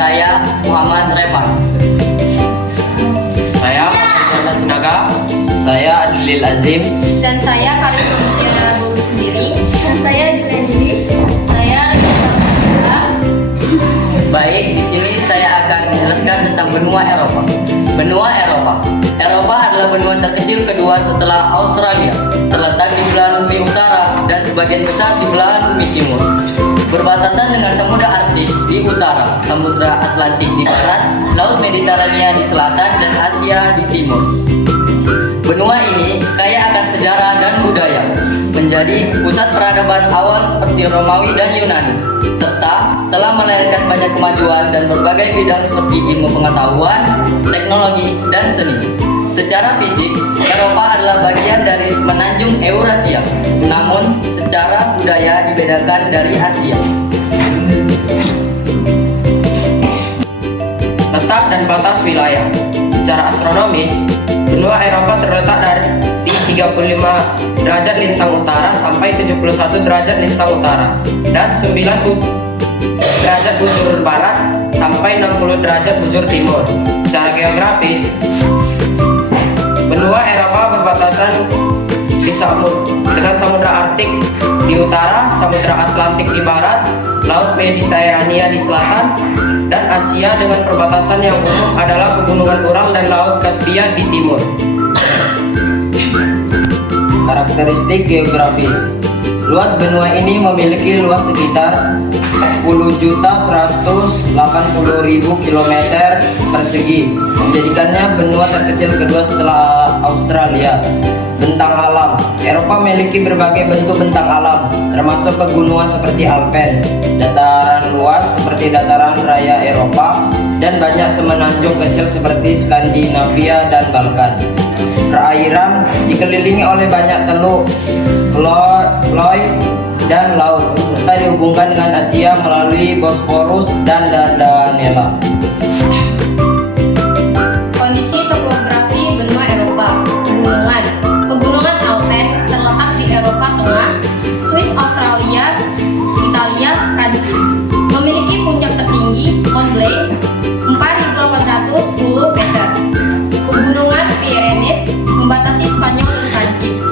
Saya Muhammad Revan. Saya Masyarakat Sinaga. Saya Adlil Azim. Dan saya Karina Mutiara Bulu Sendiri. Dan saya Julia Dili. Saya Rizka. Baik, di sini saya akan menjelaskan tentang benua Eropa. Benua Eropa. Eropa adalah benua terkecil kedua setelah Australia, terletak di belahan bumi utara dan sebagian besar di belahan bumi timur. Berbatasan dengan Samudra Arktik di utara, Samudra Atlantik di barat, Laut Mediterania di selatan, dan Asia di timur. Benua ini kaya akan sejarah dan budaya, menjadi pusat peradaban awal seperti Romawi dan Yunani, serta telah melahirkan banyak kemajuan dan berbagai bidang seperti ilmu pengetahuan, teknologi, dan seni. Secara fisik, Eropa adalah bagian dari semenanjung Eurasia, namun secara budaya dibedakan dari Asia. Letak dan batas wilayah. Secara astronomis, benua Eropa terletak di 35 derajat lintang utara sampai 71 derajat lintang utara dan 90 derajat bujur barat sampai 60 derajat bujur timur. Secara geografis, benua Eropa berbatasan dengan Samudra Arktik di utara, Samudra Atlantik di barat, Laut Mediterania di selatan, dan Asia dengan perbatasan yang umum adalah Pegunungan Ural dan Laut Kaspia di timur. Karakteristik geografis. Luas benua ini memiliki luas sekitar 10.180.000 km persegi, menjadikannya benua terkecil kedua setelah Australia. Bentang alam. Eropa memiliki berbagai bentuk bentang alam, termasuk pegunungan seperti Alpen, dataran luas seperti dataran raya Eropa, dan banyak semenanjung kecil seperti Skandinavia dan Balkan. Perairan dikelilingi oleh banyak teluk, floy, dan laut, serta dihubungkan dengan Asia melalui Bosporus dan Dardanella. Kondisi topografi benua Eropa. Pegunungan. Pegunungan Alpen terletak di Eropa Tengah, Swiss, Australia, Italia, Prancis. Memiliki puncak tertinggi Mont Blanc 4.810 meter. Pegunungan Pyrenees membatasi Spanyol dan Prancis.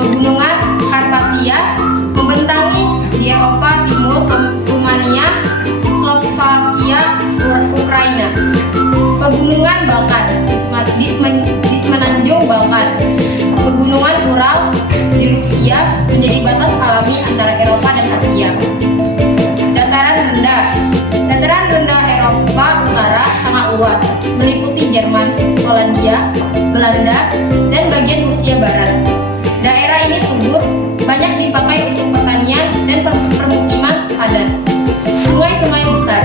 Pegunungan Karpatia membentangi di Eropa Timur, Rumania, Slovakia, Ukraina. Pegunungan Balkan di semenanjung Balkan. Pegunungan Ural di Rusia menjadi batas alami antara Eropa dan Asia. Dataran rendah. Dataran rendah Eropa Utara sangat luas, meliputi Jerman, Polandia, Belanda, dan bagian Rusia Barat. Daerah ini subur, banyak dipakai untuk pertanian dan permukiman padat. Sungai-sungai besar.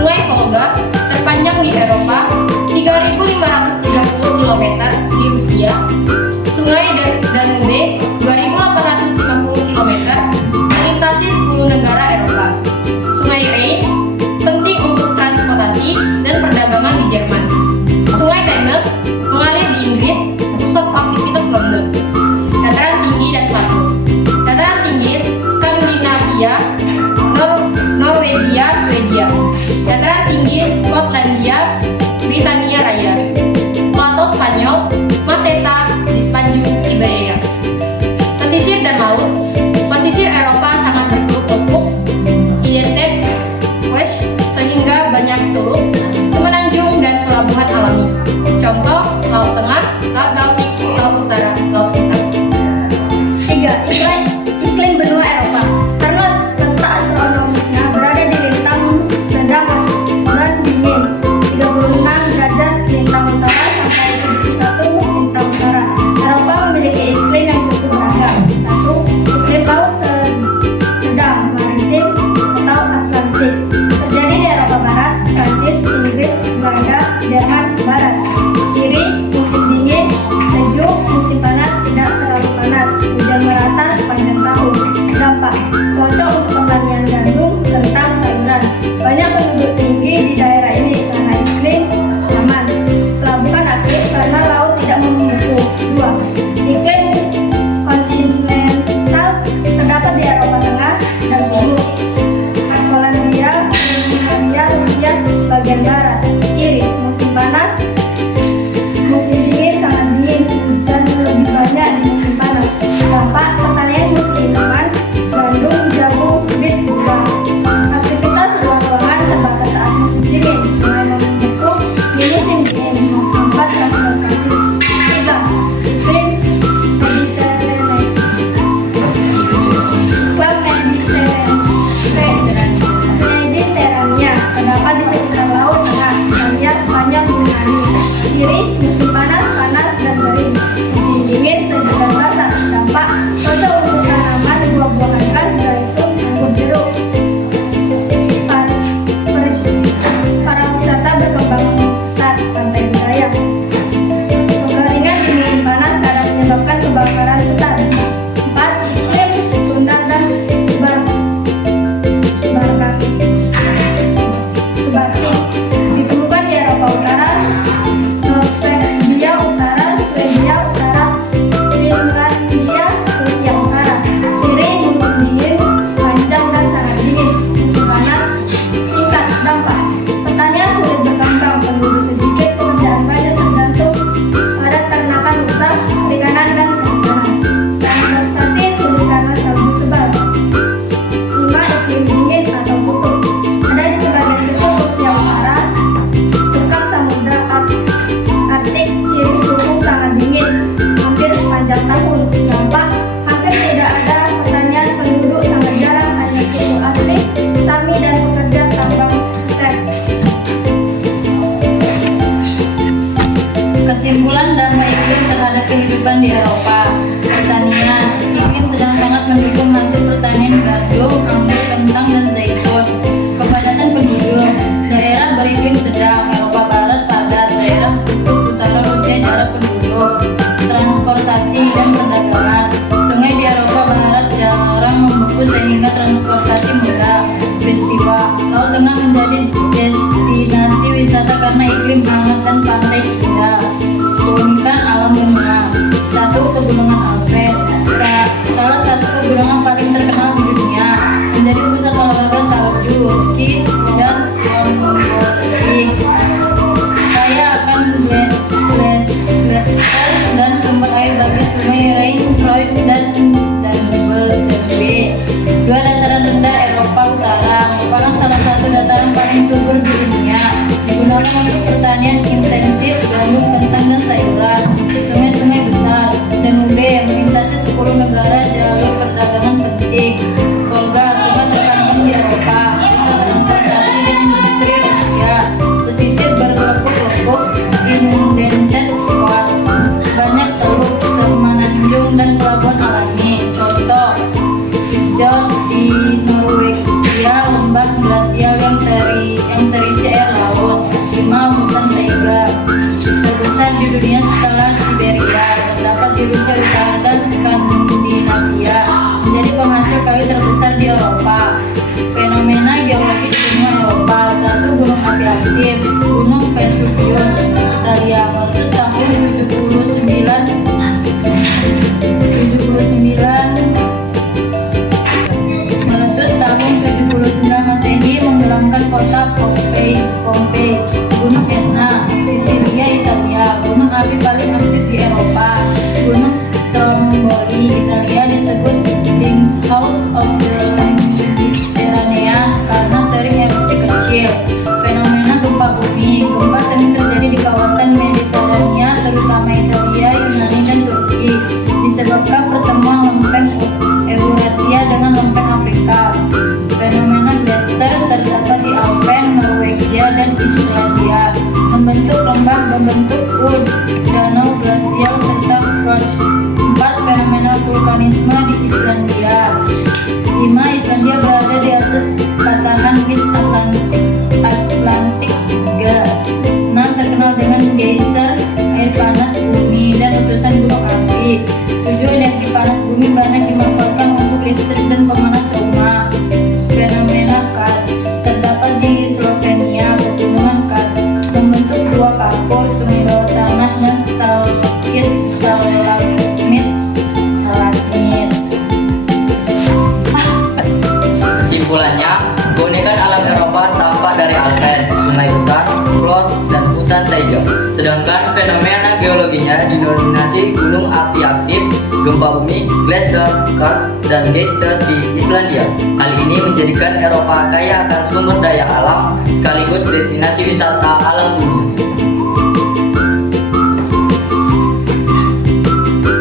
Sungai Volga terpanjang di Eropa 3.530 km di Rusia. Sungai Danube 2.850 km melintasi 10 negara Eropa. Sungai Rhine penting untuk transportasi dan perdagangan di Jerman. Sungai Thames mengalir di Inggris, pusat aktivitas London. Dataran tinggi dan plateau. Dataran tinggi Skandinavia, Norwegia, Swedia. Dataran tinggi Skotlandia, Britania Raya. Plateau Spanyol, Meseta di Sepanjang Iberia. Pesisir dan laut. Pesisir Eropa sangat berkeluk-keluk, identik West sehingga banyak teluk, semenanjung dan pelabuhan alami. Contoh, Laut Tengah, Laut Baltik, Laut Utara, Laut Hitam. 3. Iklim benua Eropa. Karena letak astronomisnya berada di lintang sedang dan dingin 36 derajat lintang utara sampai 71 lintang utara. Eropa memiliki iklim yang cukup beragam. 1. Iklim laut sedang maritim atau Atlantik. Terjadi di Eropa Barat, Prancis, di sekitar Laut Tengah, Italia, Spanyol, Yunani. Ciri musim panas, panas dan kering. Musim dingin, sejuk dan basah. Dampak cocok untuk tanaman buah-buahan khas, zaitun, anggur jeruk. Para wisata berkembang pesat pantai Budaya. Kekeringan di musim panas kadang menyebabkan kebakaran hutan. 4. Iklim tundra dan subarktik ditemukan di Eropa Utara, Norwegia Utara, Swedia Utara, Finlandia, Rusia Utara. Ciri musim dingin panjang dan sangat dingin, musim panas singkat. Dampak pertanian sulit berkembang, penduduk sedikit, pekerjaan banyak tergantung pada ternakan rusak, perikanan dan perikanan. Transportasi sulit karena salju tebal. 5. Iklim dingin atau kutub ada di sebagian kecil Rusia Utara, dekat samudra Arktik. Ciri suhu sangat dingin hampir sepanjang tahun. Dampak hampir tidak ada pertanian, penduduk sangat jarang, hanya suku asli, Sami dan pekerja tambang seks. Kesimpulan dampak iklim terhadap kehidupan di Eropa. Pertanian. Iklim sedang sangat mendukung hasil pertanian gandum, anggur, kentang, dan zaitun. Kepadatan penduduk. Daerah beriklim sedang, Eropa Barat padat, daerah kutub utara Rusia jarak penduduk. Transportasi dan perdagangan. Sungai di Eropa Barat jarang membeku sehingga transportasi mudah. Peristiwa. Laut Tengah menjadi destinasi wisata karena iklim hangat dan pantai indah. Keunikan alam benua. 1. Pegunungan Alpen. Salah satu pegunungan paling terkenal di dunia, menjadi pusat olahraga salju, ski, dan snowboarding. Kaya akan glacier dan sumber air bagi sungai Rhine, Floyd, dan Danube. 2. Dataran rendah Eropa Utara merupakan salah satu dataran paling subur di dunia. Digunakan untuk pertanian intensif, gandum, kentang, dan sayuran. Sungai-sungai besar. Danube melintasi 10 negara, jalur perdagangan penting. Volga, sungai terpanjang di Eropa, pusat transportasi dan industri Rusia. Pesisir berlekuk-lekuk, indented coast, banyak teluk, semenanjung, dan pelabuhan alami. Contoh, Fjord di Norwegia, lembah glasial yang terisi air laut. 5. Hutan taiga terbesar di dunia setelah Siberia, terdapat di Rusia Utara dan Skandinavia, menjadi penghasil kayu terbesar di Eropa. Fenomena geologis benua Eropa. 1. Gunung api aktif, Gunung Vesuvius, Italia, meletus tahun 79 Masehi, menggelamkan kota Pompei. Gunung Etna, Sisilia, Italia, gunung api paling aktif di Eropa. Gunung Stromboli, Italia, disebut House of the Mediterranean karena sering erupsi kecil. Fenomena gempa bumi. Gempa sering terjadi di kawasan Mediterania, terutama Italia, Yunani, dan Turki, disebabkan pertemuan lempeng Eurasia dengan lempeng Afrika. Fenomena glacier terdapat di Alpen, Norwegia, dan Islandia, membentuk lembah berbentuk ud, danau glasial, serta fjord. 4. Fenomena vulkanisme di Islandia. 5. Islandia berada di atas patahan Mid-Atlantik 3. 6. Terkenal dengan geyser, air panas bumi, dan letusan gunung api. 7. Energi panas bumi banyak dimanfaatkan untuk listrik dan pemanas rumah. Fenomena Kat terdapat di Slovenia. Pegunungan Kat membentuk dua kapur, sungai bawah tanah, dan stalagmit. Kesimpulannya, keunikan alam Eropa tampak dari Alpen, sungai besar, fjord, dan hutan taiga. Sedangkan fenomena geologinya didominasi gunung api aktif, gempa bumi, glacier, karst, dan geyser di Islandia. Hal ini menjadikan Eropa kaya akan sumber daya alam sekaligus destinasi wisata alam dunia.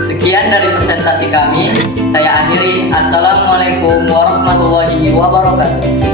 Sekian dari presentasi kami. Saya akhiri. Assalamualaikum warahmatullahi wabarakatuh.